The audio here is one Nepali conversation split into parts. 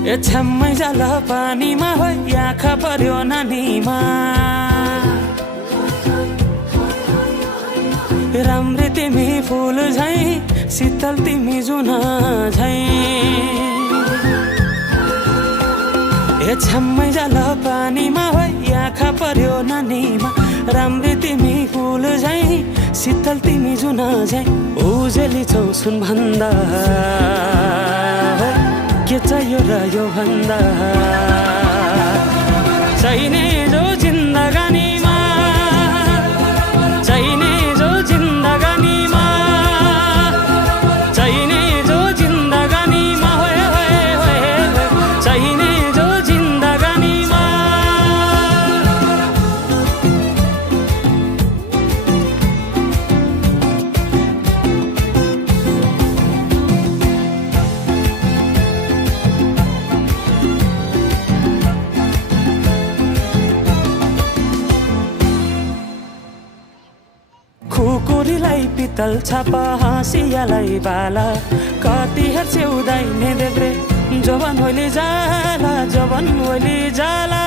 ए छ्याम्मै जाल पानीमा हो आँखा पर्यो नानीमा राम्री तिमी फुल झै शीतल तिमी जुन झै ए छ्याम्मै जाल पानीमा हो आँखा पर्यो नानीमा राम्री तिमी फुल झै शीतल तिमी जुन झै उजेली छौ सुन भन्दा के चाहियो र यो भन्दा चाहिने जो जिन्दगानीमा चाहिने जो जिन्दगानीमा चाहिने जो जिन्दगानीमा होए होए होए चाहिने जो जिन्दगानीमा खुकुरीलाई पितल छापा हाँसियालाई बाला कति हेर्छौ दाइने देब्रे जवान होली जाला जवान होली जाला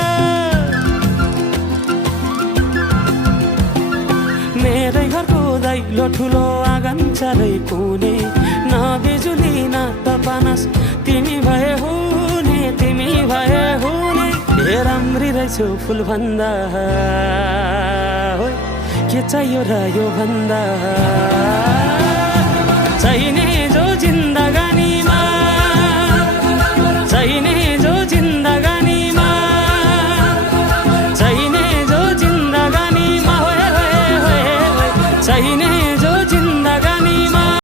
मेरै घरको दैलो ठुलो आँगन चारै कुने न बिजुली न त पानस तिमी भए हुने तिमी भए हुने ए राम्री रहेछौ फुल भन्दा के चाहियो र यो भन्दा चाहिने